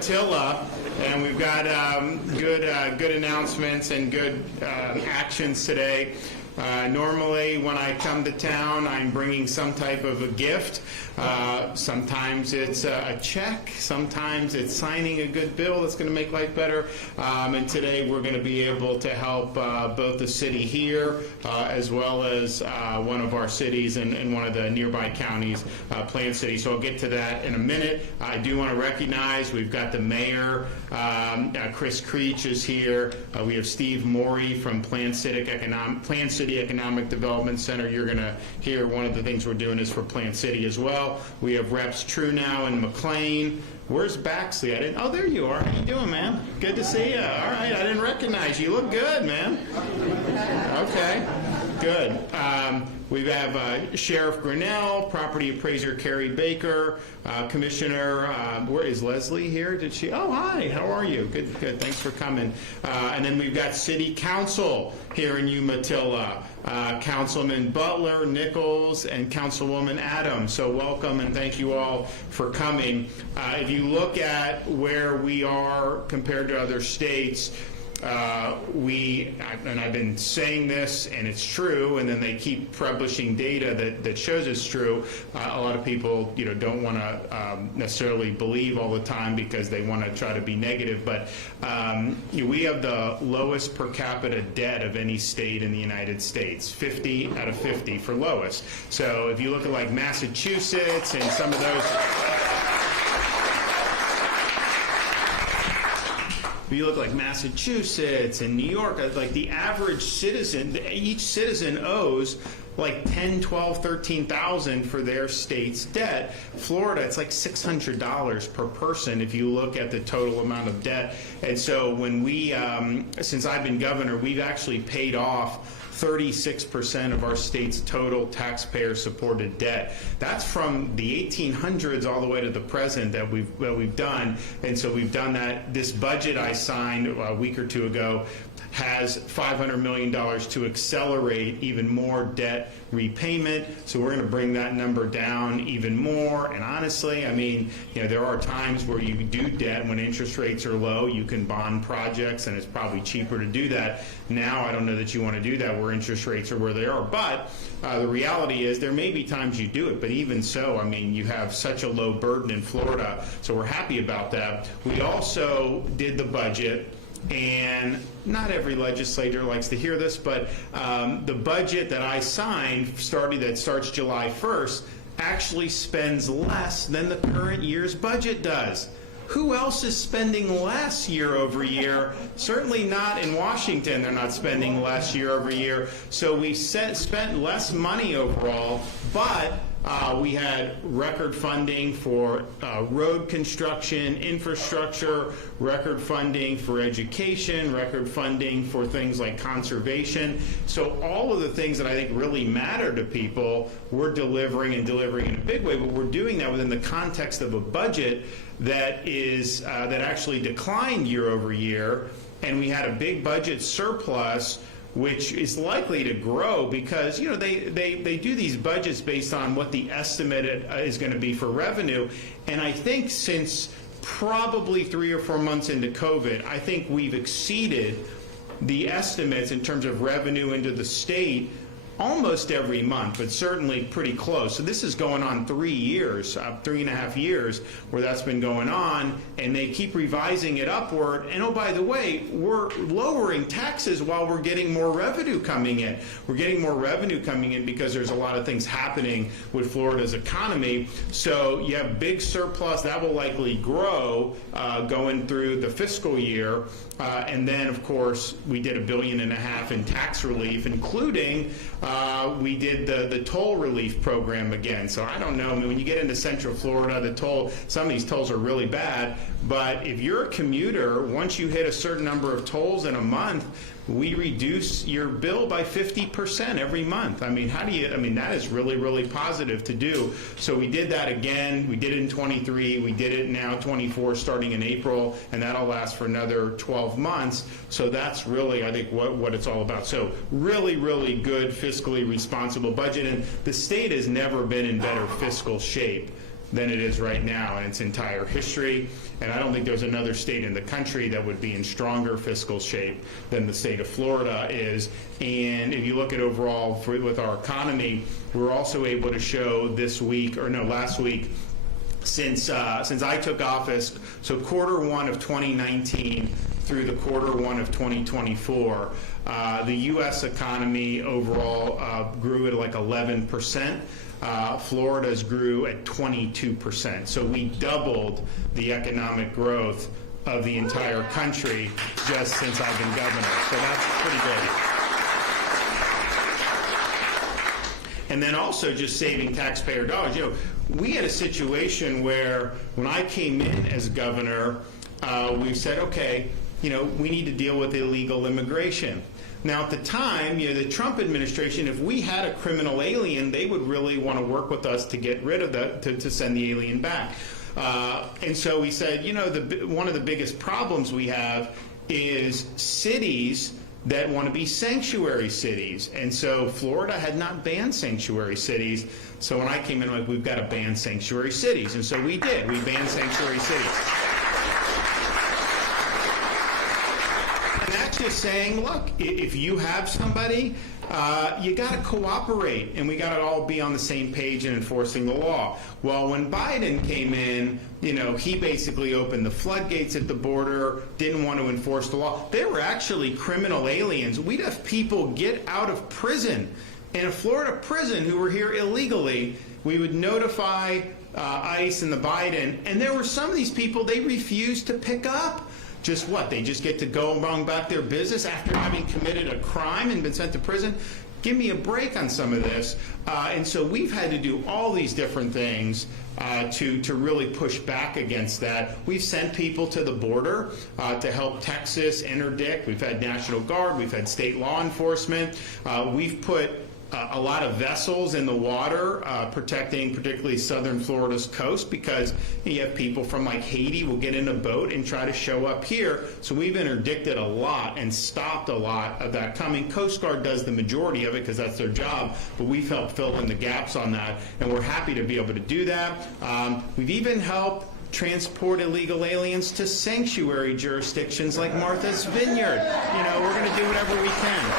Umatilla, and we've got good announcements and good actions today. Normally, when I come to town, I'm bringing some type of a gift. Sometimes it's a check. Sometimes it's signing a good bill that's going to make life better. And today, we're going to be able to help both the city here as well as one of our cities in one of the nearby counties, Plant City. So I'll get to that in a minute. I do want to recognize we've got the mayor, Chris Creech is here. We have Steve Morey from Plant City Economic Development Center. You're going to hear one of the things we're doing is for Plant City as well. We have Reps Truenow and McLean. Where's Baxley? Oh, there you are. How you doing, man? Good to see you. All right, I didn't recognize you. You look good, man. Okay, good. We have Sheriff Grinnell, Property Appraiser Carrie Baker, Commissioner, where is Leslie here? Did she? Oh, hi, how are you? Good, good, thanks for coming. And then we've got City Council here in Umatilla, Councilman Butler, Nichols, and Councilwoman Adams. So welcome and thank you all for coming. If you look at where we are compared to other states, and I've been saying this, and it's true, and then they keep publishing data that shows it's true. A lot of people, don't want to necessarily believe all the time because they want to try to be negative, but we have the lowest per capita debt of any state in the United States, 50 out of 50 for lowest. So if you look at like Massachusetts and some of those... If you look like Massachusetts and New York, like the average citizen, each citizen owes like 10, 12, 13,000 for their state's debt. Florida, it's like $600 per person if you look at the total amount of debt. And so when we, since I've been governor, we've actually paid off 36% of our state's total taxpayer-supported debt. That's from the 1800s all the way to the present that we've done. And so we've done that. This budget I signed a week or two ago has $500 million to accelerate even more debt repayment. So we're going to bring that number down even more. And honestly, I mean, there are times where you do debt when interest rates are low. You can bond projects, and it's probably cheaper to do that. Now, I don't know that you want to do that where interest rates are where they are. But the reality is there may be times you do it. But even so, I mean, you have such a low burden in Florida. So we're happy about that. We also did the budget. And not every legislator likes to hear this, but the budget that I signed that starts July 1st actually spends less than the current year's budget does. Who else is spending less year over year? Certainly not in Washington. They're not spending less year over year. So we spent less money overall, but we had record funding for road construction, infrastructure, record funding for education, record funding for things like conservation. So all of the things that I think really matter to people, we're delivering in a big way, but we're doing that within the context of a budget that is that actually declined year over year, and we had a big budget surplus, which is likely to grow because they do these budgets based on what the estimate is going to be for revenue. And I think since probably 3 or 4 months into COVID, I think we've exceeded the estimates in terms of revenue into the state almost every month, but certainly pretty close. So this is going on 3 years, 3.5 years, where that's been going on, and they keep revising it upward. And oh, by the way, we're lowering taxes while we're getting more revenue coming in. We're getting more revenue coming in because there's a lot of things happening with Florida's economy. So you have big surplus that will likely grow going through the fiscal year. And then, of course, we did $1.5 billion in tax relief, including we did the toll relief program again. So I don't know. I mean, when you get into Central Florida, some of these tolls are really bad. But if you're a commuter, once you hit a certain number of tolls in a month, we reduce your bill by 50% every month. I mean, that is really, really positive to do. So we did that again. We did it in 23. We did it now 24 starting in April, and that'll last for another 12 months. So that's really, I think, what it's all about. So really, really good fiscally responsible budget. And the state has never been in better fiscal shape than it is right now in its entire history. And I don't think there's another state in the country that would be in stronger fiscal shape than the state of Florida is. And if you look at overall with our economy, we're also able to show last week, since I took office, so Q1 of 2019 through the Q1 of 2024, the U.S. economy overall grew at like 11%. Florida's grew at 22%. So we doubled the economic growth of the entire country just since I've been governor. So that's pretty good. And then also just saving taxpayer dollars. We had a situation where when I came in as governor, we said, okay, we need to deal with illegal immigration. Now, at the time, the Trump administration, if we had a criminal alien, they would really want to work with us to get rid of to send the alien back. And so we said, one of the biggest problems we have is cities that want to be sanctuary cities. And so Florida had not banned sanctuary cities. So when I came in, we've got to ban sanctuary cities. And so we did. We banned sanctuary cities. Just saying, look, if you have somebody, you got to cooperate, and we got to all be on the same page in enforcing the law. Well, when Biden came in, he basically opened the floodgates at the border, didn't want to enforce the law. They were actually criminal aliens. We'd have people get out of prison in a Florida prison who were here illegally. We would notify ICE and the Biden, and there were some of these people they refused to pick up. Just what? They just get to go along about their business after having committed a crime and been sent to prison? Give me a break on some of this. And so we've had to do all these different things to really push back against that. We've sent people to the border to help Texas interdict. We've had National Guard. We've had state law enforcement. We've put a lot of vessels in the water protecting particularly southern Florida's coast, because you have people from like Haiti will get in a boat and try to show up here. So we've interdicted a lot and stopped a lot of that coming. Coast Guard does the majority of it because that's their job, but we've helped fill in the gaps on that, and we're happy to be able to do that. We've even helped transport illegal aliens to sanctuary jurisdictions like Martha's Vineyard. We're going to do whatever we can.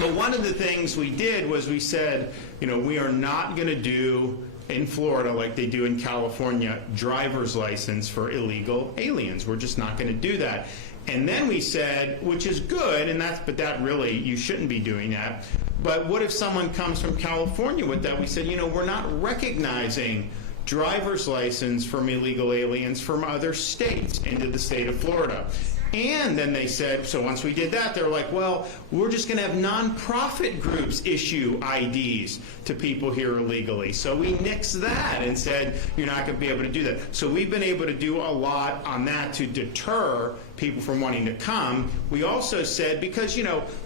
But one of the things we did was we said, we are not going to do in Florida like they do in California, driver's license for illegal aliens. We're just not going to do that. And then we said, which is good, but that really, you shouldn't be doing that. But what if someone comes from California with that? We said, we're not recognizing driver's license from illegal aliens from other states into the state of Florida. And then they said, so once we did that, they were like, well, we're just going to have nonprofit groups issue IDs to people here illegally. So we nixed that and said, you're not going to be able to do that. So we've been able to do a lot on that to deter people from wanting to come. We also said, because,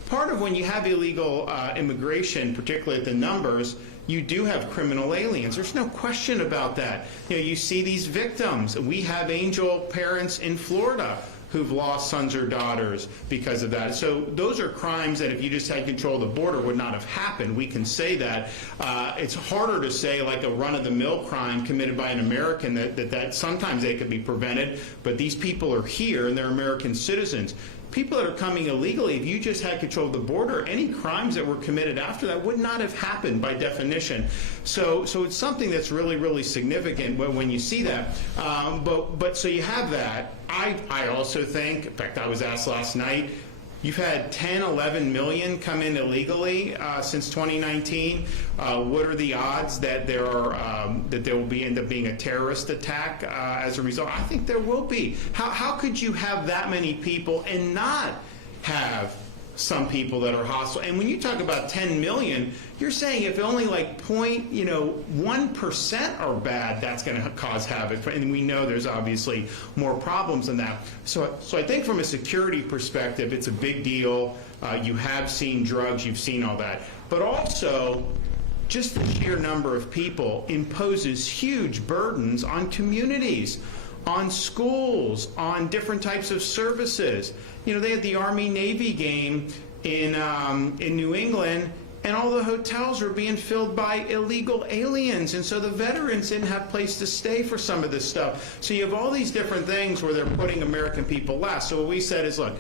part of when you have illegal immigration, particularly at the numbers, you do have criminal aliens. There's no question about that. You see these victims. We have angel parents in Florida who've lost sons or daughters because of that. So those are crimes that if you just had control of the border would not have happened. We can say that. It's harder to say like a run-of-the-mill crime committed by an American that sometimes they could be prevented, but these people are here and they're American citizens. People that are coming illegally, if you just had control of the border, any crimes that were committed after that would not have happened by definition. So it's something that's really, really significant when you see that. But so you have that. I also think, in fact, I was asked last night, you've had 10, 11 million come in illegally since 2019. What are the odds that there will end up being a terrorist attack as a result? I think there will be. How could you have that many people and not have some people that are hostile? And when you talk about 10 million, you're saying if only like 1% are bad, that's going to cause havoc. And we know there's obviously more problems than that. So I think from a security perspective, it's a big deal. You have seen drugs, you've seen all that. But also, just the sheer number of people imposes huge burdens on communities, on schools, on different types of services. They had the Army-Navy game in New England, and all the hotels were being filled by illegal aliens, and so the veterans didn't have a place to stay for some of this stuff. So you have all these different things where they're putting American people last. So what we said is, look,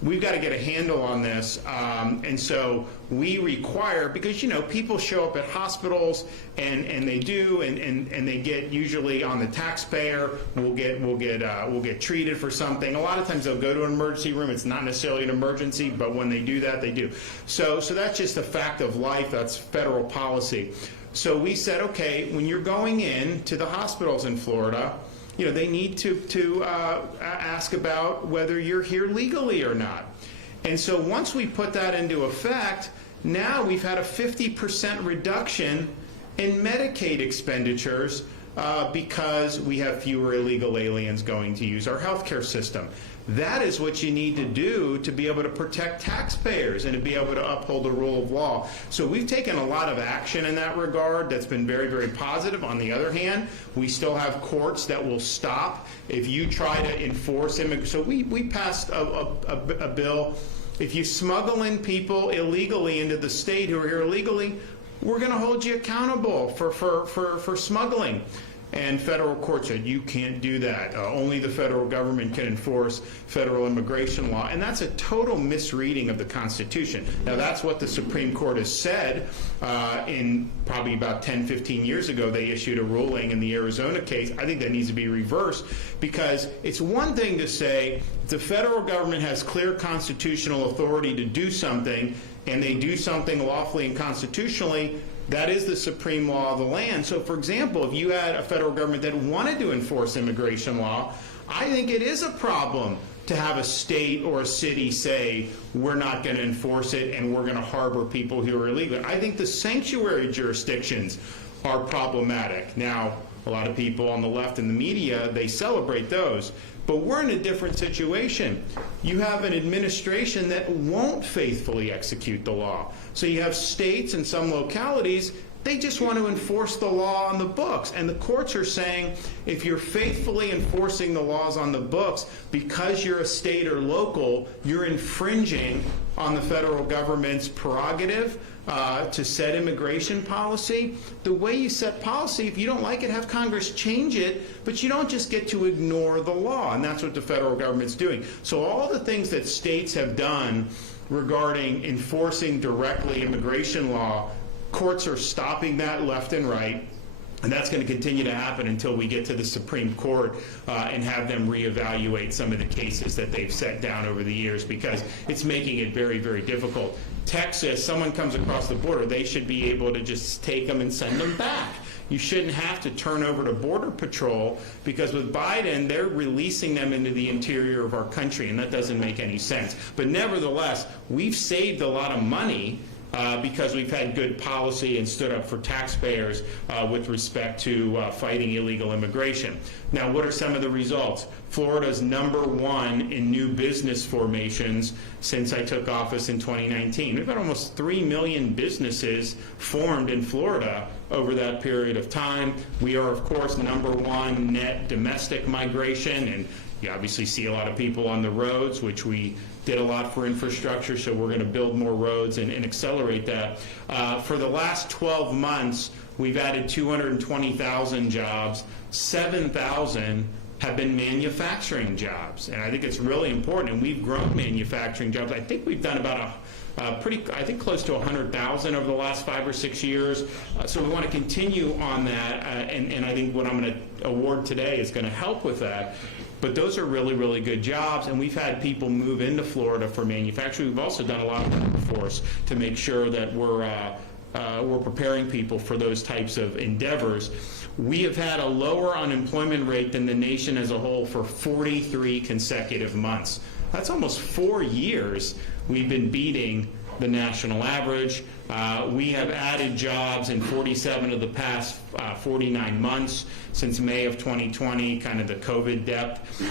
we've got to get a handle on this, and so we require, because people show up at hospitals and they do, and they get, usually on the taxpayer, we'll get treated for something. A lot of times they'll go to an emergency room. It's not necessarily an emergency, but when they do that, they do. So that's just a fact of life. That's federal policy. So we said, okay, when you're going in to the hospitals in Florida, they need to ask about whether you're here legally or not. And so once we put that into effect, now we've had a 50% reduction in Medicaid expenditures because we have fewer illegal aliens going to use our healthcare system. That is what you need to do to be able to protect taxpayers and to be able to uphold the rule of law. So we've taken a lot of action in that regard that's been very, very positive. On the other hand, we still have courts that will stop if you try to enforce immigration. So we passed a bill. If you smuggle in people illegally into the state who are here illegally, we're going to hold you accountable for smuggling. And federal court said, you can't do that. Only the federal government can enforce federal immigration law. And that's a total misreading of the Constitution. Now, that's what the Supreme Court has said. In probably about 10, 15 years ago, they issued a ruling in the Arizona case. I think that needs to be reversed, because it's one thing to say the federal government has clear constitutional authority to do something, and they do something lawfully and constitutionally. That is the supreme law of the land. So, for example, if you had a federal government that wanted to enforce immigration law, I think it is a problem to have a state or a city say, we're not going to enforce it and we're going to harbor people who are illegal. I think the sanctuary jurisdictions are problematic. Now, a lot of people on the left and the media, they celebrate those. But we're in a different situation. You have an administration that won't faithfully execute the law. So you have states and some localities, they just want to enforce the law on the books. And the courts are saying, if you're faithfully enforcing the laws on the books, because you're a state or local, you're infringing on the federal government's prerogative to set immigration policy. The way you set policy, if you don't like it, have Congress change it, but you don't just get to ignore the law, and that's what the federal government's doing. So all the things that states have done regarding enforcing directly immigration law, courts are stopping that left and right. And that's going to continue to happen until we get to the Supreme Court and have them reevaluate some of the cases that they've set down over the years, because it's making it very, very difficult. Texas, someone comes across the border, they should be able to just take them and send them back. You shouldn't have to turn over to Border Patrol, because with Biden, they're releasing them into the interior of our country, and that doesn't make any sense. But nevertheless, we've saved a lot of money because we've had good policy and stood up for taxpayers with respect to fighting illegal immigration. Now, what are some of the results? Florida's #1 in new business formations since I took office in 2019. We've had almost 3 million businesses formed in Florida over that period of time. We are, of course, #1 net domestic migration, and you obviously see a lot of people on the roads, which we did a lot for infrastructure, so we're going to build more roads and accelerate that. For the last 12 months, we've added 220,000 jobs. 7,000 have been manufacturing jobs, and I think it's really important, and we've grown manufacturing jobs. I think we've done about I think close to 100,000 over the last 5 or 6 years. So we want to continue on that, and I think what I'm going to award today is going to help with that. But those are really, really good jobs, and we've had people move into Florida for manufacturing. We've also done a lot of workforce to make sure that we're preparing people for those types of endeavors. We have had a lower unemployment rate than the nation as a whole for 43 consecutive months. That's almost 4 years we've been beating the national average. We have added jobs in 47 of the past 49 months since May of 2020, kind of the COVID depth,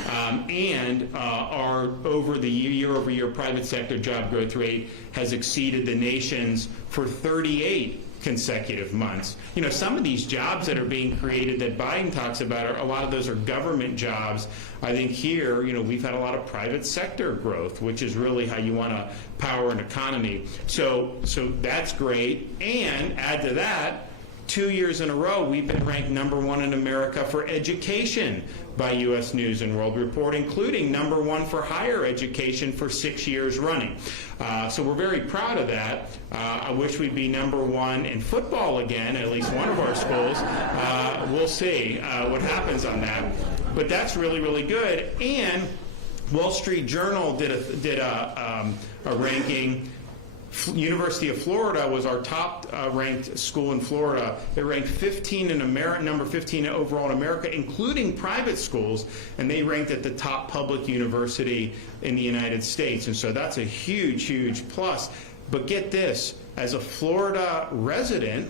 and our over the year-over-year private sector job growth rate has exceeded the nation's for 38 consecutive months. You know, some of these jobs that are being created that Biden talks about, a lot of those are government jobs. I think here, you know, we've had a lot of private sector growth, which is really how you want to power an economy. So that's great. And add to that, 2 years in a row, we've been ranked #1 in America for education by U.S. News and World Report, including #1 for higher education for 6 years running. So we're very proud of that. I wish we'd be #1 in football again, at least one of our schools. We'll see what happens on that. But that's really, really good. And Wall Street Journal did a ranking. University of Florida was our top ranked school in Florida. They ranked 15 in America, number 15 overall in America, including private schools, and they ranked at the top public university in the United States. And so that's a huge, huge plus. But get this, as a Florida resident,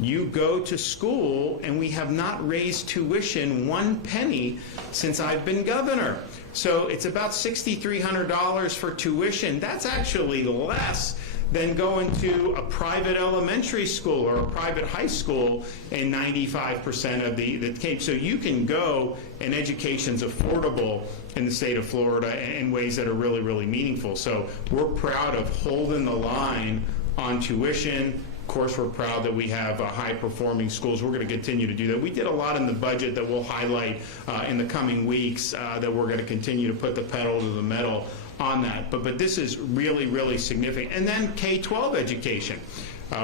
you go to school, and we have not raised tuition 1 penny since I've been governor. So it's about $6,300 for tuition. That's actually less than going to a private elementary school or a private high school in 95% of the Cape. So you can go, and education's affordable in the state of Florida in ways that are really, really meaningful. So we're proud of holding the line on tuition. Of course, we're proud that we have high-performing schools. We're going to continue to do that. We did a lot in the budget that we'll highlight in the coming weeks that we're going to continue to put the pedal to the metal on that. But this is really, really significant. And then K-12 education.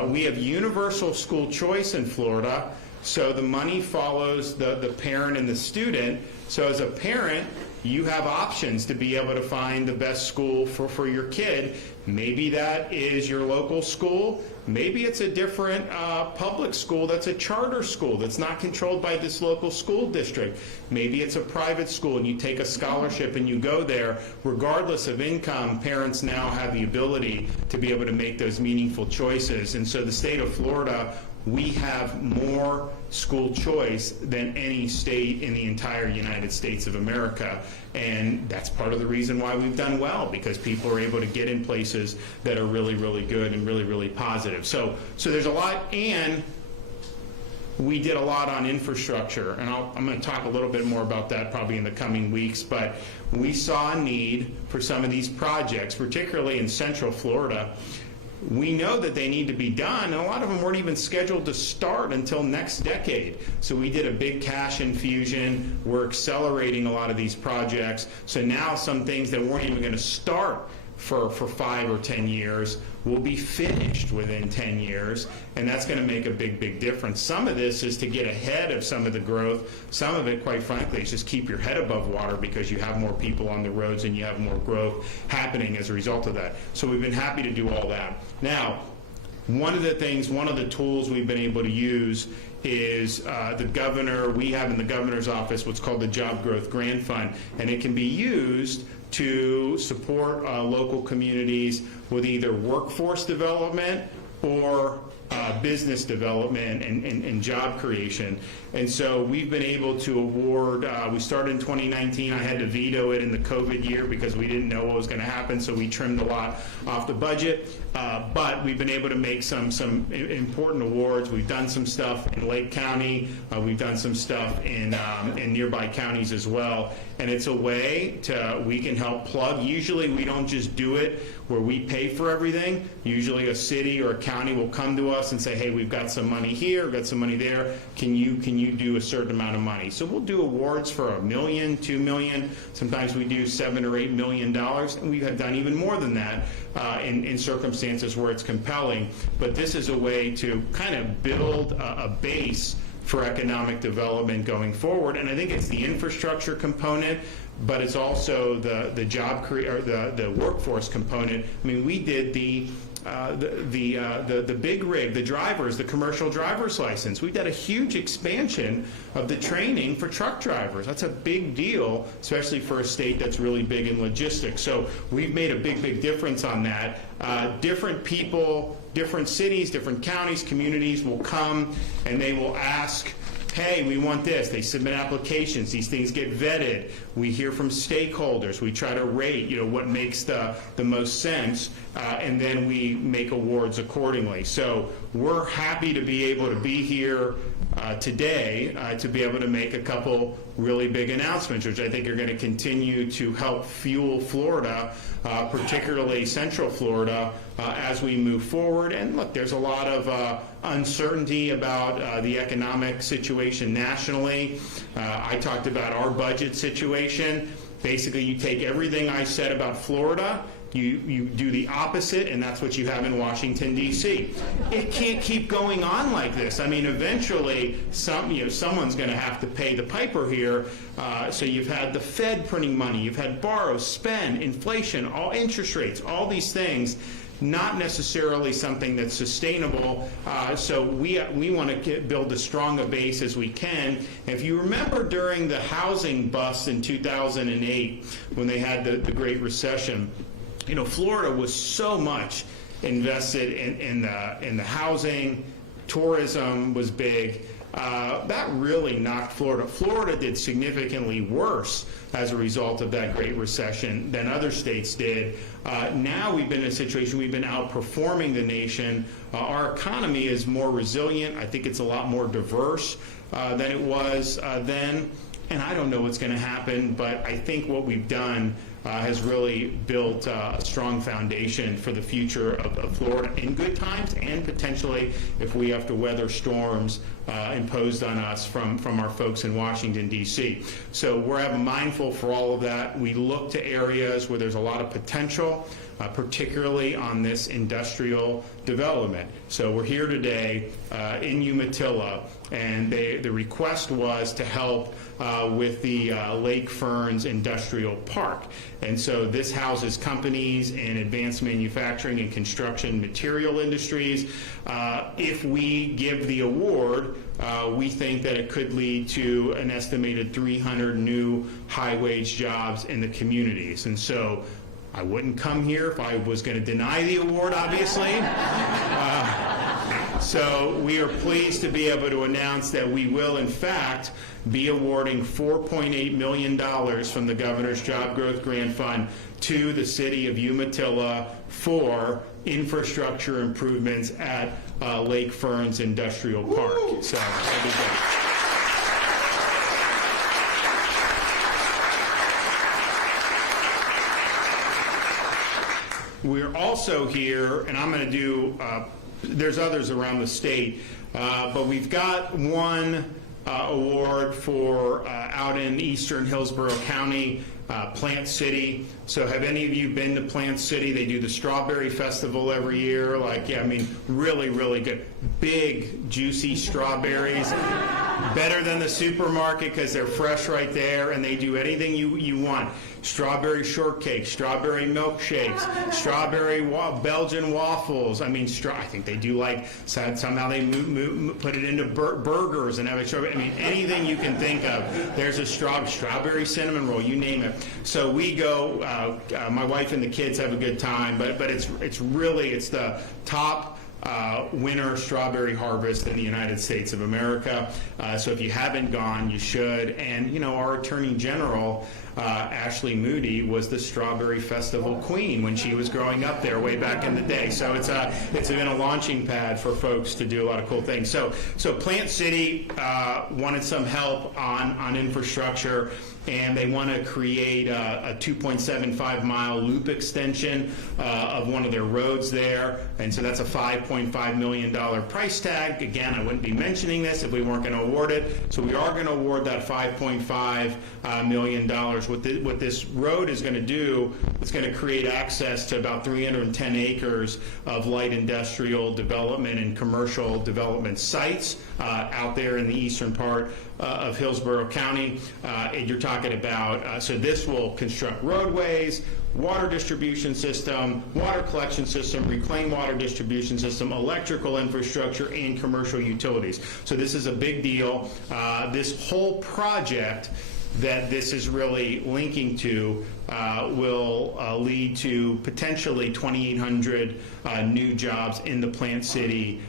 We have universal school choice in Florida, so the money follows the parent and the student. So as a parent, you have options to be able to find the best school for your kid. Maybe that is your local school. Maybe it's a different public school that's a charter school that's not controlled by this local school district. Maybe it's a private school and you take a scholarship and you go there. Regardless of income, parents now have the ability to be able to make those meaningful choices. And so the state of Florida, we have more school choice than any state in the entire United States of America. And that's part of the reason why we've done well, because people are able to get in places that are really, really good and really, really positive. So there's a lot, and we did a lot on infrastructure, and I'm going to talk a little bit more about that probably in the coming weeks, but we saw a need for some of these projects, particularly in Central Florida. We know that they need to be done, and a lot of them weren't even scheduled to start until next decade. So we did a big cash infusion. We're accelerating a lot of these projects. So now some things that weren't even going to start for 5 or 10 years will be finished within 10 years, and that's going to make a big, big difference. Some of this is to get ahead of some of the growth. Some of it, quite frankly, is just keep your head above water because you have more people on the roads and you have more growth happening as a result of that. So we've been happy to do all that. Now, one of the tools we've been able to use is the governor. We have in the governor's office what's called the Job Growth Grant Fund, and it can be used to support local communities with either workforce development or business development and job creation. And so we've been able to award, we started in 2019. I had to veto it in the COVID year because we didn't know what was going to happen, so we trimmed a lot off the budget. But we've been able to make some important awards. We've done some stuff in Lake County. We've done some stuff in nearby counties as well. And it's a way we can help plug. Usually we don't just do it where we pay for everything. Usually a city or a county will come to us and say, hey, we've got some money here, we've got some money there. Can you do a certain amount of money? So we'll do awards for $1 million, $2 million. Sometimes we do $7 or $8 million, and we have done even more than that in circumstances where it's compelling. But this is a way to kind of build a base for economic development going forward. And I think it's the infrastructure component, but it's also the job or the workforce component. I mean, we did the big rig, the drivers, the commercial driver's license. We've got a huge expansion of the training for truck drivers. That's a big deal, especially for a state that's really big in logistics. So we've made a big, big difference on that. Different people, different cities, different counties, communities will come and they will ask, hey, we want this. They submit applications. These things get vetted. We hear from stakeholders. We try to rate, what makes the most sense, and then we make awards accordingly. So we're happy to be able to be here today to be able to make a couple really big announcements, which I think are going to continue to help fuel Florida, particularly Central Florida, as we move forward. And look, there's a lot of uncertainty about the economic situation nationally. I talked about our budget situation. Basically, you take everything I said about Florida, you do the opposite, and that's what you have in Washington, D.C. It can't keep going on like this. I mean, eventually, someone's going to have to pay the piper here. So you've had the Fed printing money, you've had borrow, spend, inflation, all interest rates, all these things. Not necessarily something that's sustainable, so we want to build as strong a base as we can. If you remember during the housing bust in 2008, when they had the Great Recession, Florida was so much invested in the housing, tourism was big. That really knocked Florida. Florida did significantly worse as a result of that Great Recession than other states did. Now we've been in a situation, we've been outperforming the nation. Our economy is more resilient. I think it's a lot more diverse than it was then. And I don't know what's going to happen, but I think what we've done has really built a strong foundation for the future of Florida in good times, and potentially if we have to weather storms imposed on us from our folks in Washington, D.C. So we're mindful for all of that. We look to areas where there's a lot of potential, particularly on this industrial development. So we're here today in Umatilla, and the request was to help with the Lake Ferns Industrial Park. And so this houses companies in advanced manufacturing and construction material industries. If we give the award, we think that it could lead to an estimated 300 new high-wage jobs in the communities. And so I wouldn't come here if I was going to deny the award, obviously. So we are pleased to be able to announce that we will, in fact, be awarding $4.8 million from the Governor's Job Growth Grant Fund to the city of Umatilla for infrastructure improvements at Lake Ferns Industrial Park. So that'll be great. We're also here, and I'm going to do, there's others around the state, but we've got one award for out in eastern Hillsborough County, Plant City. So have any of you been to Plant City? They do the Strawberry Festival every year. Really, really good. Big, juicy strawberries. Better than the supermarket because they're fresh right there, and they do anything you want. Strawberry shortcake, strawberry milkshakes, strawberry Belgian waffles. I think they do somehow they put it into burgers and have a strawberry. Anything you can think of. There's a strawberry cinnamon roll, you name it. So we go, my wife and the kids have a good time, but it's the top winter strawberry harvest in the United States of America. So if you haven't gone, you should. And our Attorney General, Ashley Moody, was the Strawberry Festival queen when she was growing up there way back in the day. So it's been a launching pad for folks to do a lot of cool things. So Plant City wanted some help on infrastructure, and they want to create a 2.75-mile loop extension of one of their roads there. And so that's a $5.5 million price tag. Again, I wouldn't be mentioning this if we weren't going to award it. So we are going to award that $5.5 million. What this road is going to do, it's going to create access to about 310 acres of light industrial development and commercial development sites out there in the eastern part of Hillsborough County. You're talking about, so this will construct roadways, water distribution system, water collection system, reclaimed water distribution system, electrical infrastructure, and commercial utilities. So this is a big deal. This whole project that this is really linking to will lead to potentially 2,800 new jobs in the Plant City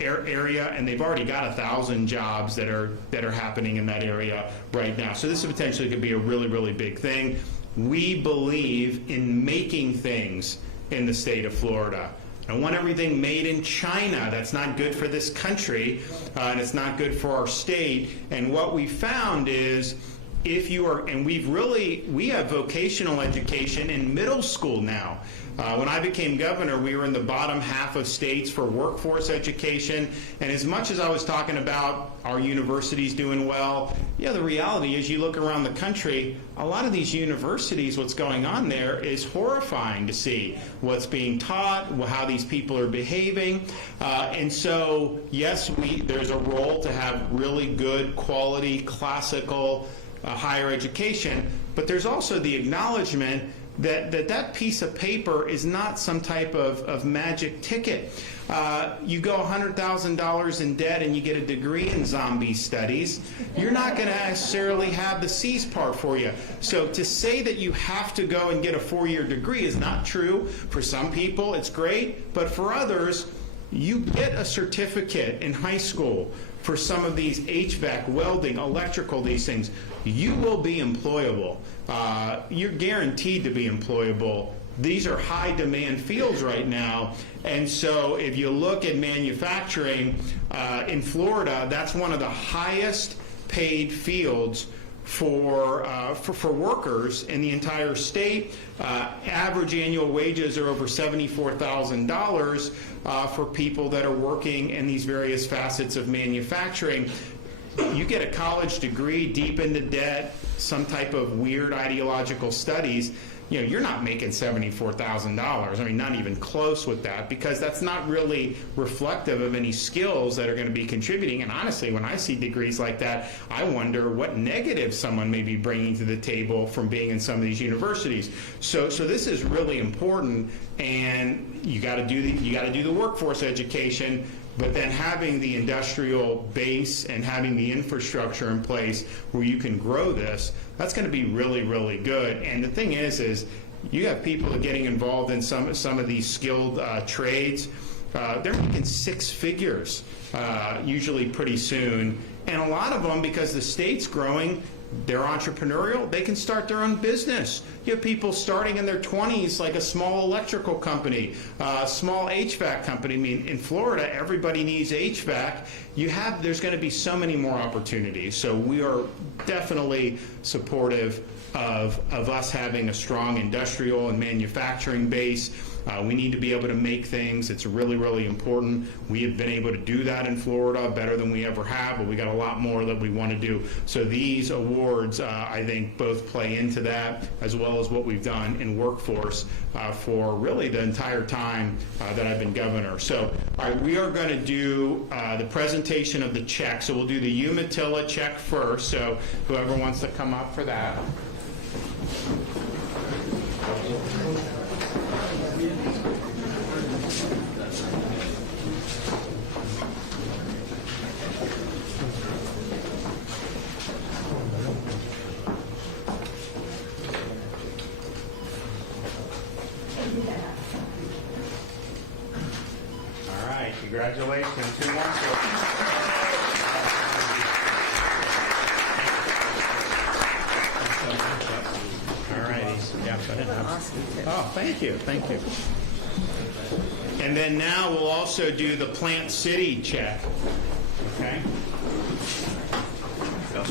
area, and they've already got 1,000 jobs that are happening in that area right now. So this potentially could be a really, really big thing. We believe in making things in the state of Florida. I don't want everything made in China. That's not good for this country, and it's not good for our state. And what we found is, if you are, and we have vocational education in middle school now. When I became governor, we were in the bottom half of states for workforce education. And as much as I was talking about our universities doing well, yeah, the reality is you look around the country, a lot of these universities, what's going on there is horrifying to see what's being taught, how these people are behaving. And so, yes, there's a role to have really good quality classical higher education, but there's also the acknowledgement that piece of paper is not some type of magic ticket. You go $100,000 in debt and you get a degree in zombie studies, you're not going to necessarily have the C's part for you. So to say that you have to go and get a 4-year degree is not true. For some people, it's great, but for others, you get a certificate in high school for some of these HVAC, welding, electrical, these things. You will be employable. You're guaranteed to be employable. These are high demand fields right now. And so if you look at manufacturing in Florida, that's one of the highest paid fields for workers in the entire state. Average annual wages are over $74,000 for people that are working in these various facets of manufacturing. You get a college degree, deep into debt, some type of weird ideological studies, you're not making $74,000. I mean, not even close with that, because that's not really reflective of any skills that are going to be contributing. And honestly, when I see degrees like that, I wonder what negative someone may be bringing to the table from being in some of these universities. So this is really important, and you got to do the workforce education. But then having the industrial base and having the infrastructure in place where you can grow this, that's going to be really, really good. And the thing is you have people getting involved in some of these skilled trades. They're making 6 figures usually pretty soon. And a lot of them, because the state's growing, they're entrepreneurial, they can start their own business. You have people starting in their 20s, like a small electrical company, a small HVAC company. I mean, in Florida, everybody needs HVAC. There's going to be so many more opportunities. So we are definitely supportive of us having a strong industrial and manufacturing base. We need to be able to make things. It's really, really important. We have been able to do that in Florida better than we ever have, but we got a lot more that we want to do. So these awards, I think, both play into that, as well as what we've done in workforce for really the entire time that I've been governor. So, all right, we are going to do the presentation of the check. So we'll do the Umatilla check first. So whoever wants to come up for that. All right, congratulations. Who wants it? All righty. Oh, thank you. Thank you. And then now we'll also do the Plant City check. Okay? All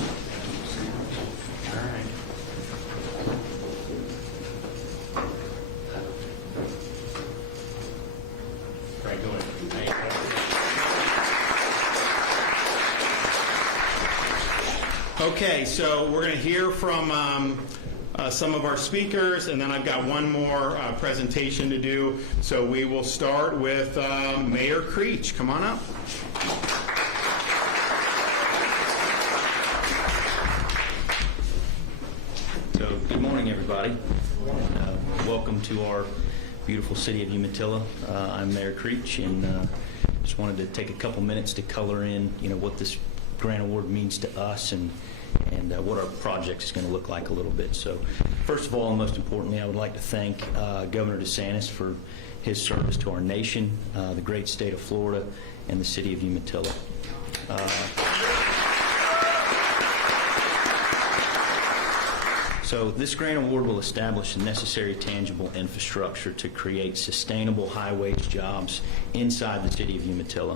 right. Right, go ahead. Okay, so we're going to hear from some of our speakers, and then I've got one more presentation to do. So we will start with Mayor Creech. Come on up. So good morning, everybody. Welcome to our beautiful city of Umatilla. I'm Mayor Creech, and just wanted to take a couple minutes to color in, what this grant award means to us and and what our project is going to look like a little bit. So first of all, and most importantly, I would like to thank Governor DeSantis for his service to our nation, the great state of Florida, and the city of Umatilla. So this grant award will establish the necessary tangible infrastructure to create sustainable high-wage jobs inside the city of Umatilla.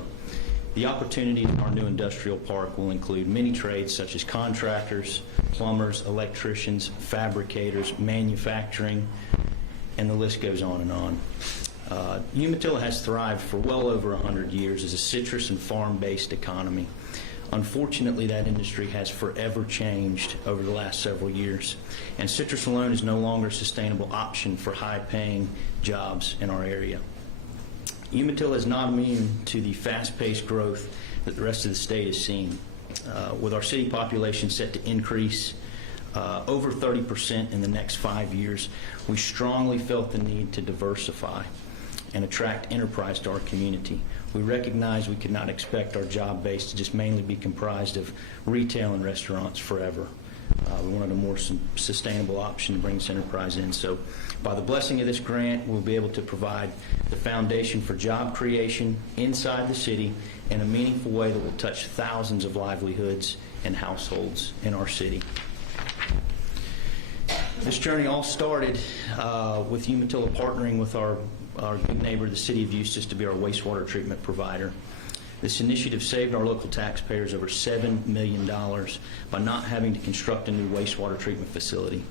The opportunities in our new industrial park will include many trades such as contractors, plumbers, electricians, fabricators, manufacturing, and the list goes on and on. Umatilla has thrived for well over 100 years as a citrus and farm-based economy. Unfortunately, that industry has forever changed over the last several years, and citrus alone is no longer a sustainable option for high-paying jobs in our area. Umatilla is not immune to the fast-paced growth that the rest of the state is seeing. With our city population set to increase over 30% in the next 5 years, we strongly felt the need to diversify and attract enterprise to our community. We recognize we could not expect our job base to just mainly be comprised of retail and restaurants forever. We wanted a more sustainable option to bring this enterprise in. So by the blessing of this grant, we'll be able to provide the foundation for job creation inside the city in a meaningful way that will touch thousands of livelihoods and households in our city. This journey all started with Umatilla partnering with our good neighbor, the city of Eustis, to be our wastewater treatment provider. This initiative saved our local taxpayers over $7 million by not having to construct a new wastewater treatment facility.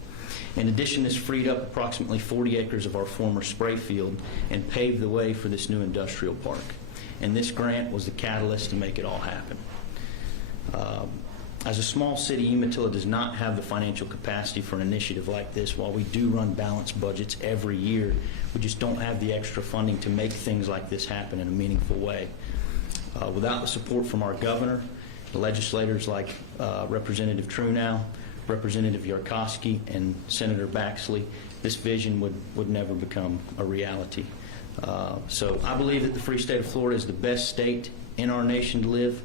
In addition, this freed up approximately 40 acres of our former spray field and paved the way for this new industrial park. And this grant was the catalyst to make it all happen. As a small city, Umatilla does not have the financial capacity for an initiative like this. While we do run balanced budgets every year, we just don't have the extra funding to make things like this happen in a meaningful way. Without the support from our governor, the legislators like Representative Trunow, Representative Yarkowski, and Senator Baxley, this vision would never become a reality. So I believe that the free state of Florida is the best state in our nation to live.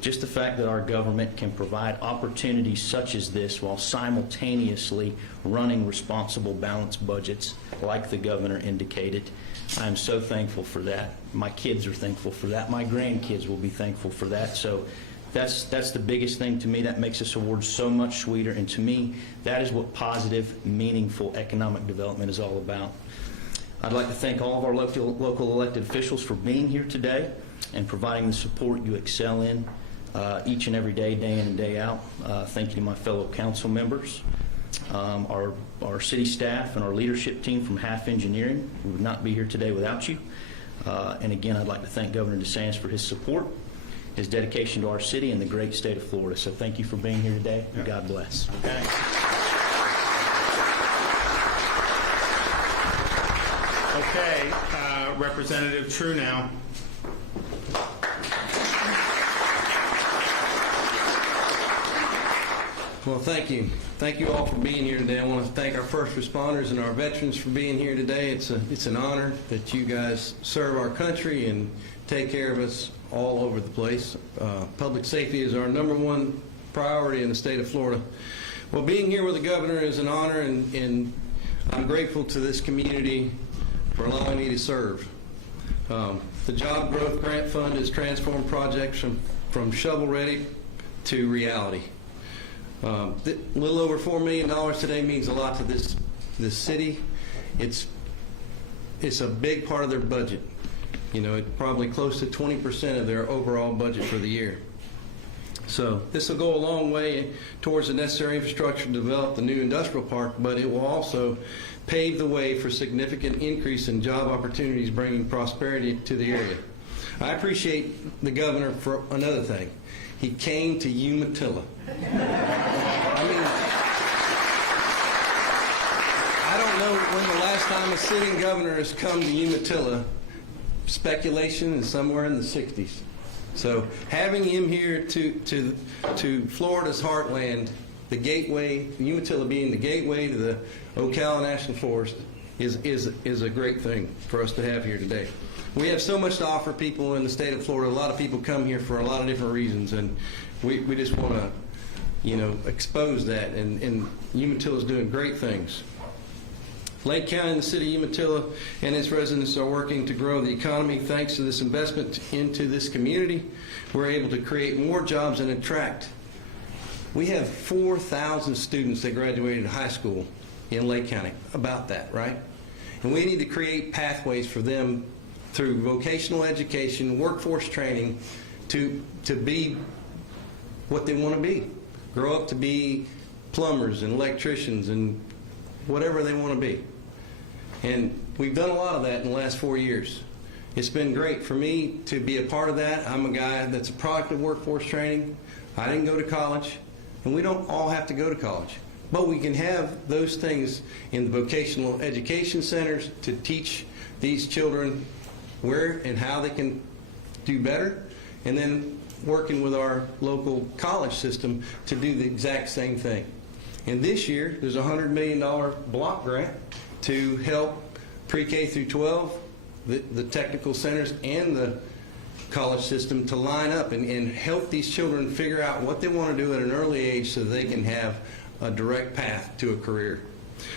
Just the fact that our government can provide opportunities such as this while simultaneously running responsible, balanced budgets like the governor indicated, I am so thankful for that. My kids are thankful for that. My grandkids will be thankful for that. So that's the biggest thing to me. That makes this award so much sweeter. And to me, that is what positive, meaningful economic development is all about. I'd like to thank all of our local elected officials for being here today and providing the support you excel in each and every day, day in and day out. Thank you to my fellow council members, our city staff, and our leadership team from Half Engineering. We would not be here today without you. And again, I'd like to thank Governor DeSantis for his support, his dedication to our city and the great state of Florida. So thank you for being here today, and God bless. Okay. Okay, Representative Trunow. Well, thank you. Thank you all for being here today. I want to thank our first responders and our veterans for being here today. It's an honor that you guys serve our country and take care of us all over the place. Public safety is our #1 priority in the state of Florida. Well, being here with the governor is an honor, and I'm grateful to this community for allowing me to serve. The Job Growth Grant Fund has transformed projects from shovel-ready to reality. A little over $4 million today means a lot to this city. It's a big part of their budget. You know, it's probably close to 20% of their overall budget for the year. So this will go a long way towards the necessary infrastructure to develop the new industrial park, but it will also pave the way for significant increase in job opportunities, bringing prosperity to the area. I appreciate the governor for another thing. He came to Umatilla. I mean, I don't know when the last time a sitting governor has come to Umatilla. Speculation is somewhere in the 60s. So having him here to Florida's heartland, the gateway, Umatilla being the gateway to the Ocala National Forest, is a great thing for us to have here today. We have so much to offer people in the state of Florida. A lot of people come here for a lot of different reasons, and we just want to expose that, and Umatilla is doing great things. Lake County and the city of Umatilla and its residents are working to grow the economy. Thanks to this investment into this community, we're able to create more jobs and attract. We have 4,000 students that graduated high school in Lake County, about that, right? And we need to create pathways for them through vocational education, workforce training, to be what they want to be. Grow up to be plumbers and electricians and whatever they want to be. And we've done a lot of that in the last 4 years. It's been great for me to be a part of that. I'm a guy that's a product of workforce training. I didn't go to college, and we don't all have to go to college. But we can have those things in the vocational education centers to teach these children where and how they can do better, and then working with our local college system to do the exact same thing. And this year, there's a $100 million block grant to help pre-K through 12, the technical centers and the college system to line up and help these children figure out what they want to do at an early age so they can have a direct path to a career.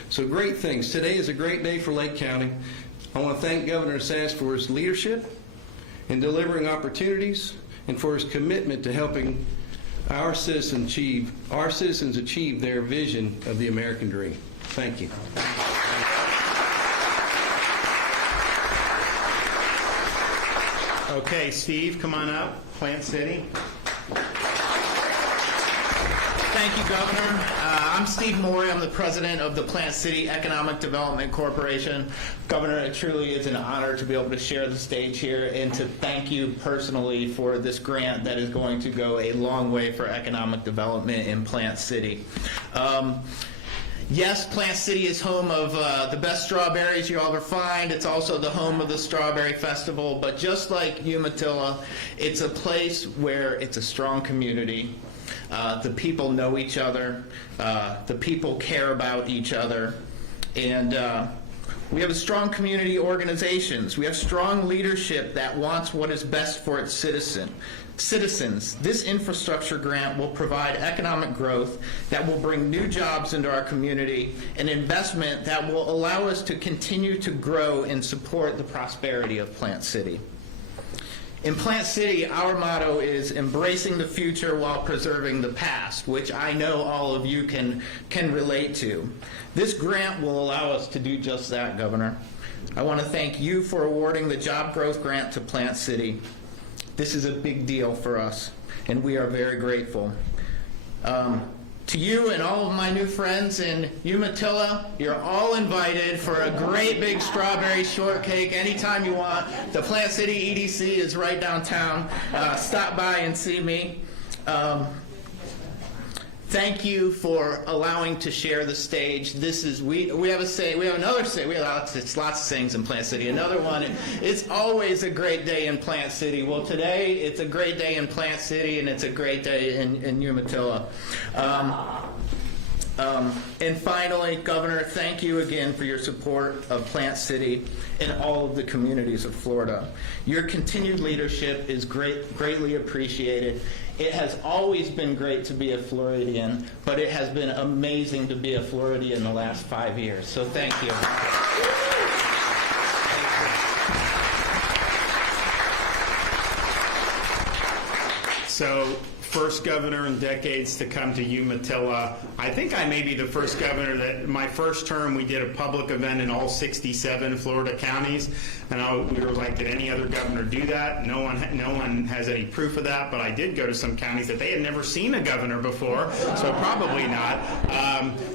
So great things. Today is a great day for Lake County. I want to thank Governor DeSantis for his leadership in delivering opportunities and for his commitment to helping our citizens achieve their vision of the American dream. Thank you. Okay, Steve, come on up, Plant City. Thank you, Governor. I'm Steve Morey. I'm the president of the Plant City Economic Development Corporation. Governor, it truly is an honor to be able to share the stage here and to thank you personally for this grant that is going to go a long way for economic development in Plant City. Yes, Plant City is home of the best strawberries you'll ever find. It's also the home of the Strawberry Festival. But just like Umatilla, it's a place where it's a strong community. The people know each other. The people care about each other. And we have a strong community organizations. We have strong leadership that wants what is best for its citizens. This infrastructure grant will provide economic growth that will bring new jobs into our community, an investment that will allow us to continue to grow and support the prosperity of Plant City. In Plant City, our motto is embracing the future while preserving the past, which I know all of you can relate to. This grant will allow us to do just that, Governor. I want to thank you for awarding the Job Growth Grant to Plant City. This is a big deal for us, and we are very grateful. To you and all of my new friends in Umatilla, you're all invited for a great big strawberry shortcake anytime you want. The Plant City EDC is right downtown. Stop by and see me. Thank you for allowing to share the stage. This is we have a say. We have another say. We have lots of sayings in Plant City. Another one. It's always a great day in Plant City. Well, today it's a great day in Plant City, and it's a great day in Umatilla. And finally, Governor, thank you again for your support of Plant City and all of the communities of Florida. Your continued leadership is greatly appreciated. It has always been great to be a Floridian, but it has been amazing to be a Floridian the last 5 years. So thank you. So, first governor in decades to come to Umatilla. I think I may be the first governor that, my first term, we did a public event in all 67 Florida counties. And we were like, did any other governor do that? No one has any proof of that, but I did go to some counties that they had never seen a governor before, so probably not.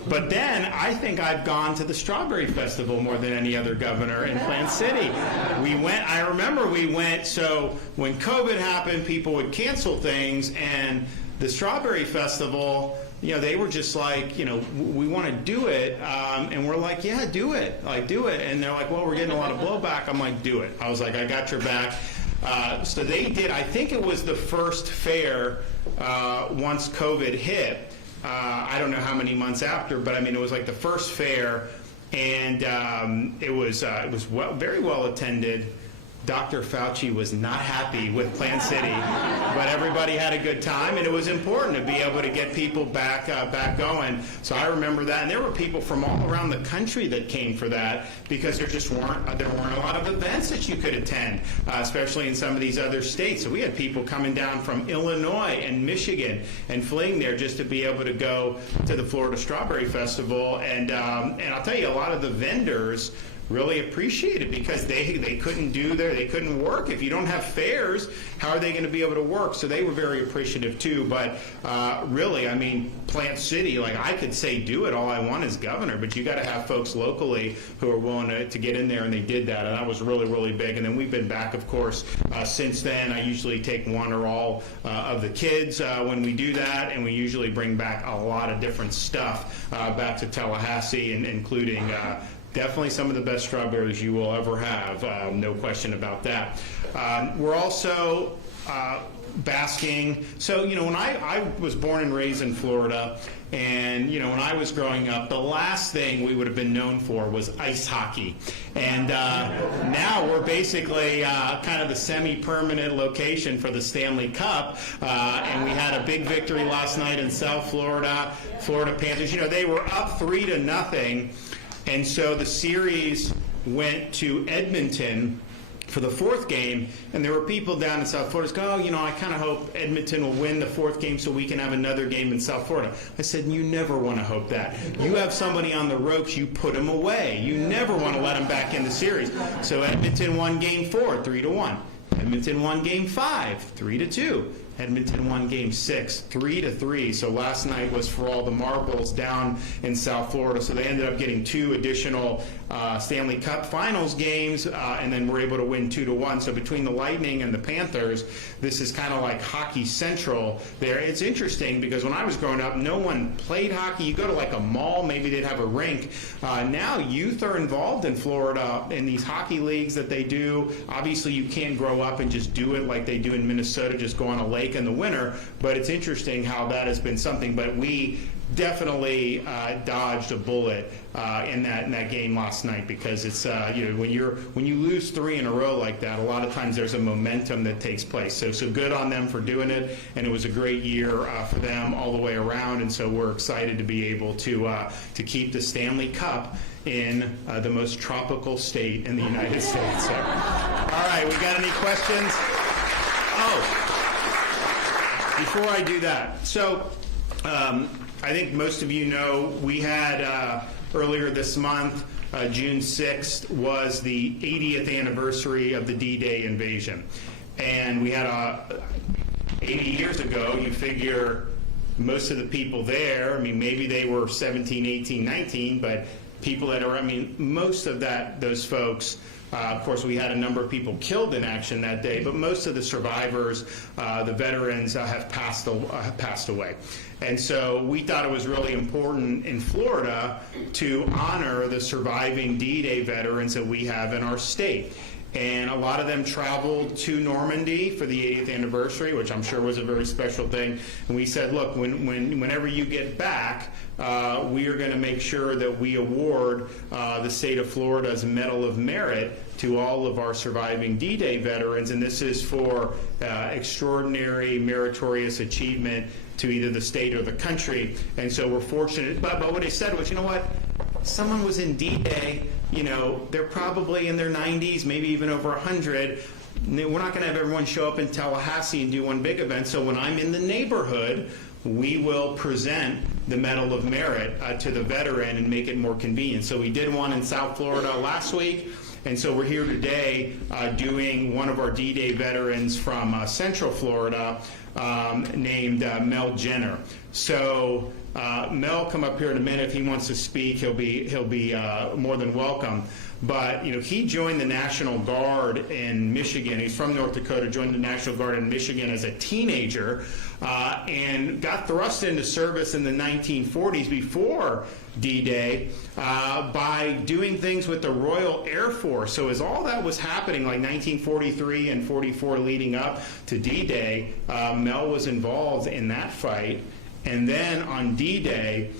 But then I think I've gone to the Strawberry Festival more than any other governor in Plant City. I remember we went, so when COVID happened, people would cancel things, and the Strawberry Festival, they were just like, we want to do it. And we're like, yeah, do it. Do it. And they're like, well, we're getting a lot of blowback. I'm like, do it. I was like, I got your back. So they did. I think it was the first fair once COVID hit. I don't know how many months after, but it was like the first fair. And it was very well attended. Dr. Fauci was not happy with Plant City, but everybody had a good time, and it was important to be able to get people back going. So I remember that, and there were people from all around the country that came for that because there weren't a lot of events that you could attend, especially in some of these other states. So we had people coming down from Illinois and Michigan and fleeing there just to be able to go to the Florida Strawberry Festival, and I'll tell you, a lot of the vendors really appreciate it because they couldn't work. If you don't have fairs, how are they going to be able to work? So they were very appreciative too. But really, I mean, Plant City, like I could say do it all I want as governor, but you got to have folks locally who are willing to get in there, and they did that, and that was really, really big. And then we've been back, of course, since then. I usually take one or all of the kids when we do that, and we usually bring back a lot of different stuff back to Tallahassee, and including definitely some of the best strawberries you will ever have, no question about that. We're also basking. So, when I was born and raised in Florida, and, when I was growing up, the last thing we would have been known for was ice hockey. And now we're basically kind of the semi-permanent location for the Stanley Cup. And we had a big victory last night in South Florida. Florida Panthers, they were up 3-0. And so the series went to Edmonton for the fourth game, and there were people down in South Florida go, I kind of hope Edmonton will win the fourth game so we can have another game in South Florida. I said, you never want to hope that. You have somebody on the ropes, you put them away. You never want to let them back in the series. So Edmonton won game 4, 3-1. Edmonton won game 5, 3-2. Edmonton won game 6, 3-3. So last night was for all the marbles down in South Florida. So they ended up getting 2 additional Stanley Cup Finals games, and then were able to win 2-1. So between the Lightning and the Panthers, this is kind of like Hockey Central there. It's interesting because when I was growing up, no one played hockey. You go to like a mall, maybe they'd have a rink. Now youth are involved in Florida in these hockey leagues that they do. Obviously, you can't grow up and just do it like they do in Minnesota, just go on a lake in the winter, but it's interesting how that has been something. But we definitely dodged a bullet in that game last night, because it's when you lose 3 in a row like that, a lot of times there's a momentum that takes place. So good on them for doing it, and it was a great year for them all the way around. And so we're excited to be able to keep the Stanley Cup in the most tropical state in the United States. So, all right, we got any questions? Oh. Before I do that, so I think most of you know we had earlier this month, June 6th, was the 80th anniversary of the D-Day invasion. And we had 80 years ago, you figure most of the people there, I mean, maybe they were 17, 18, 19, but people that are, most of those folks, of course, we had a number of people killed in action that day, but most of the survivors, the veterans, have passed away. And so we thought it was really important in Florida to honor the surviving D-Day veterans that we have in our state. And a lot of them traveled to Normandy for the 80th anniversary, which I'm sure was a very special thing. And we said, look, whenever you get back, we are going to make sure that we award the state of Florida's Medal of Merit to all of our surviving D-Day veterans. And this is for extraordinary meritorious achievement to either the state or the country. And so we're fortunate. But what they said was, you know what? Someone was in D-Day, they're probably in their 90s, maybe even over 100. We're not going to have everyone show up in Tallahassee and do one big event. So when I'm in the neighborhood, we will present the Medal of Merit to the veteran and make it more convenient. So we did one in South Florida last week. And so we're here today doing one of our D-Day veterans from Central Florida named Mel Jenner. So Mel, come up here in a minute if he wants to speak. He'll be more than welcome. But he joined the National Guard in Michigan. He's from North Dakota. Joined the National Guard in Michigan as a teenager, and got thrust into service in the 1940s before D-Day by doing things with the Royal Air Force. So as all that was happening, like 1943 and 44 leading up to D-Day, Mel was involved in that fight. And then on D-Day,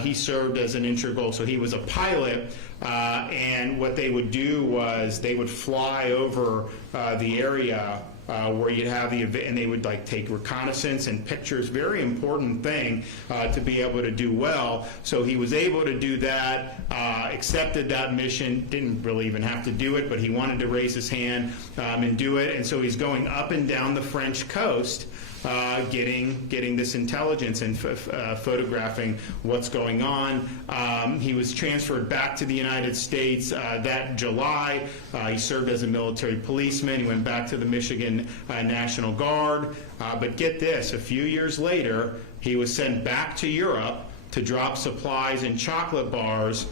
he served as an integral, so he was a pilot, and what they would do was they would fly over the area where you'd have the event, and they would like take reconnaissance and pictures. Very important thing to be able to do well. So he was able to do that, accepted that mission, didn't really even have to do it, but he wanted to raise his hand and do it. And so he's going up and down the French coast, getting this intelligence and photographing what's going on. He was transferred back to the United States that July. He served as a military policeman. He went back to the Michigan National Guard. But get this, a few years later, he was sent back to Europe to drop supplies and chocolate bars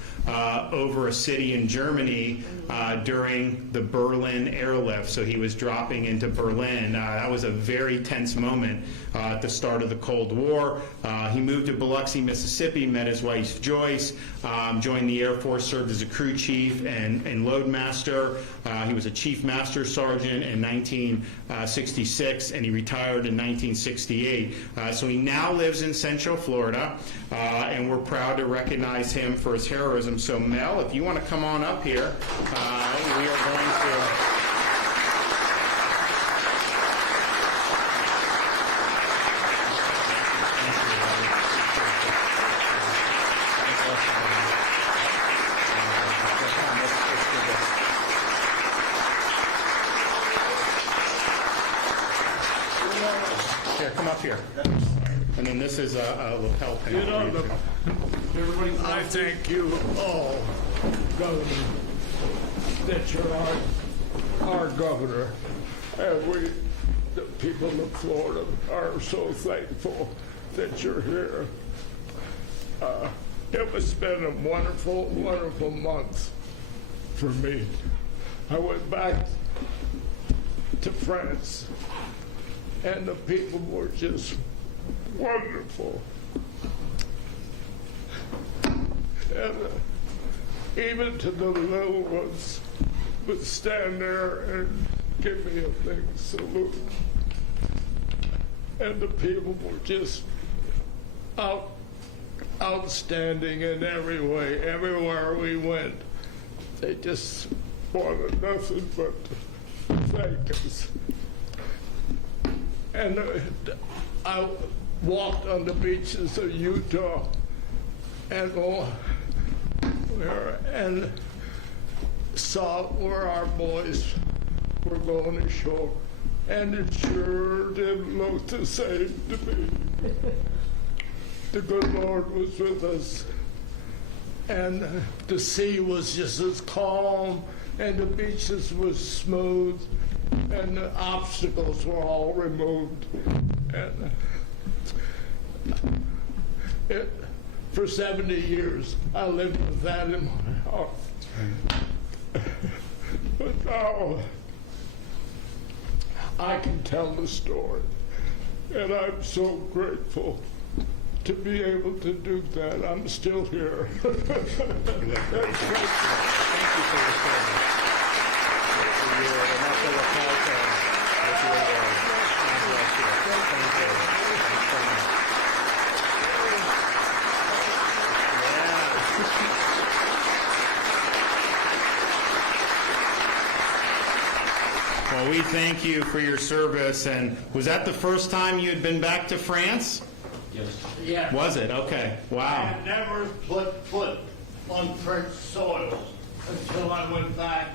over a city in Germany during the Berlin airlift. So he was dropping into Berlin. That was a very tense moment at the start of the Cold War. He moved to Biloxi, Mississippi, met his wife Joyce, joined the Air Force, served as a crew chief and loadmaster. He was a chief master sergeant in 1966, and he retired in 1968. So he now lives in Central Florida, and we're proud to recognize him for his heroism. So Mel, if you want to come on up here, we are going to... Here, come up here. And then this is a lapel pin. You know, I thank you all, Governor, that you're our governor. And we, the people of Florida, are so thankful that you're here. It has been a wonderful, wonderful month for me. I went back to France, and the people were just wonderful. And even to the little ones would stand there and give me a big salute. And the people were just outstanding in every way. Everywhere we went, they just wanted nothing but to thank us. And I walked on the beaches of Utah and saw where our boys were going ashore, and it sure didn't look the same to me. The good Lord was with us, and the sea was just as calm, and the beaches were smooth, and the obstacles were all removed. And for 70 years, I lived with that in my heart. But now, I can tell the story, and I'm so grateful to be able to do that. I'm still here. Thank you for your service. Well, we thank you for your service. And was that the first time you had been back to France? Yes. Yeah. Was it? Okay. I Wow. had never put foot on French soil until I went back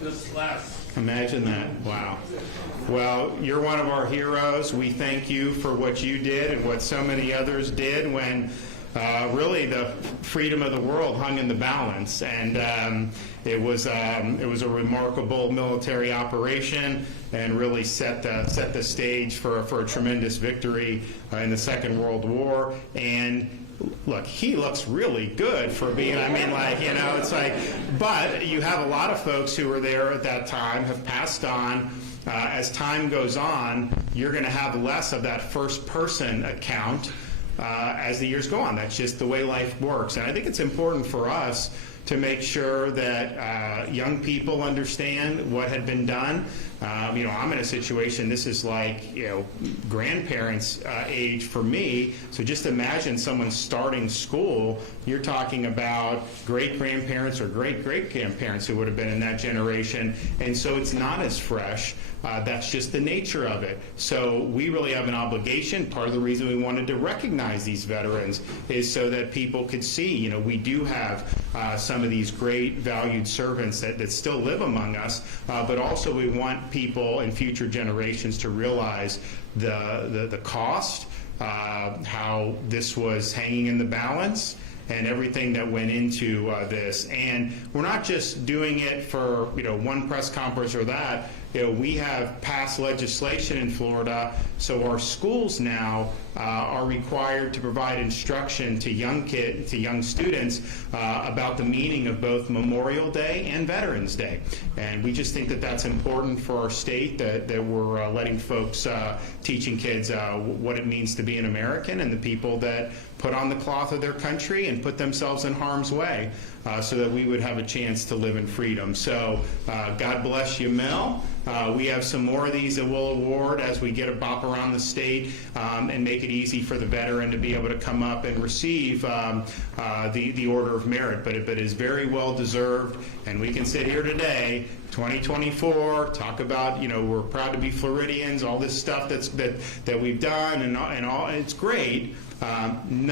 this last. Imagine that. Wow. Well, you're one of our heroes. We thank you for what you did and what so many others did when really the freedom of the world hung in the balance. And it was a remarkable military operation and really set the stage for a tremendous victory in the Second World War. And look, he looks really good for being, I mean, like, you know, it's like, but you have a lot of folks who were there at that time, have passed on. As time goes on, you're going to have less of that first person account as the years go on. That's just the way life works. And I think it's important for us to make sure that young people understand what had been done, I'm in a situation, this is like, grandparents' age for me. So just imagine someone starting school, you're talking about great-grandparents or great-great-grandparents who would have been in that generation. And so it's not as fresh. That's just the nature of it. So we really have an obligation. Part of the reason we wanted to recognize these veterans is so that people could see, we do have some of these great valued servants that still live among us, but also we want people in future generations to realize the cost, how this was hanging in the balance, and everything that went into this. And we're not just doing it for one press conference or that. We have passed legislation in Florida, so our schools now are required to provide instruction to young students about the meaning of both Memorial Day and Veterans Day. And we just think that that's important for our state, that we're letting folks, teaching kids what it means to be an American and the people that put on the cloth of their country and put themselves in harm's way so that we would have a chance to live in freedom. So God bless you, Mel. We have some more of these that we'll award as we get a bop around the state and make it easy for the veteran to be able to come up and receive the Order of Merit. But it is very well deserved, and we can sit here today, 2024, talk about, we're proud to be Floridians, all this stuff that we've done, and all, it's great. None